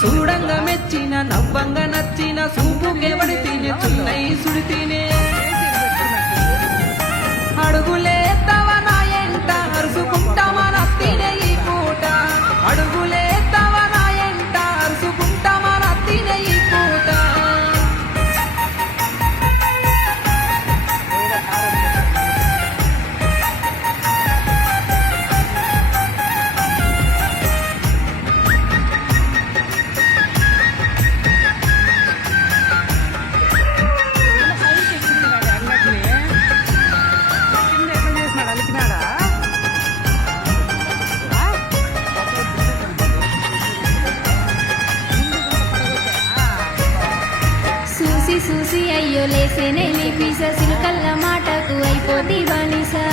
చూడంగా మెచ్చిన నవ్వంగా నచ్చిన సూపుకెవడి తినే చున్నై సుడి తినే అడుగులే తవ నా ఎంట అరుసుకుంటామా నత్తినే ఈ పూట అడుగులే తవ నా ఎంట అరుసుకుంటామా నత్తినే ఈ పూట చూసి చూసి అయ్యో లేసేనే నీ పీస సిలుకల్ల మాటకు అయిపోతీ బానిసా